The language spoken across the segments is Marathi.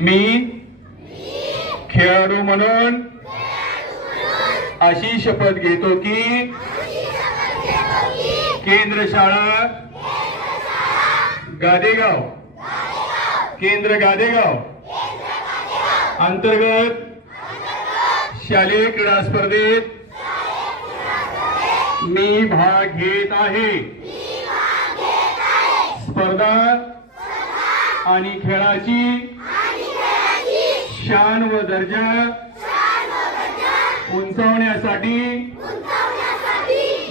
मी खेळाडू म्हणून अशी शपथ घेतो की केंद्र शाळा गादेगाव अंतर्गत शालेय क्रीडा स्पर्धेत मी भाग घेत आहे। स्पर्धा आणि खेळाची शान व दर्जा उंचावण्यासाठी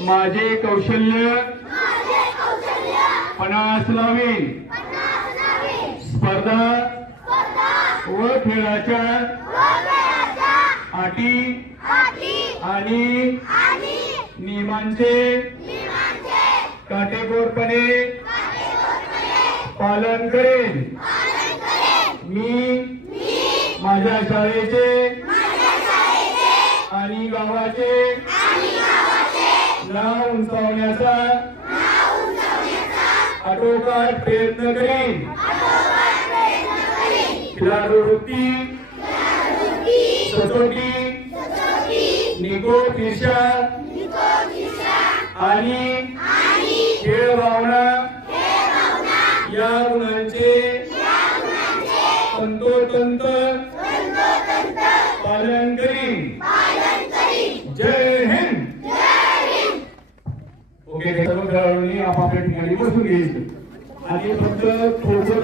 माझे कौशल्य पणास लावेन। स्पर्धा व खेळाच्या अटी आणि नियमांचे काटेकोरपणे पालन करेन। मी माझ्या शाळेचे आणि गावाचे नाव उंचावण्याचा आटोकाट प्रयत्न करेन। खिलाडू वृत्ती, कसोटी, निकोप ईर्ष्या आणि खेळ भावना या गुणांचे तंतोतंत पालन करीन। जय हिंद। ओके, सर्व खेळाडूंनी आपापल्या ठिकाणी बसून घ्यायचं आणि फक्त थोडं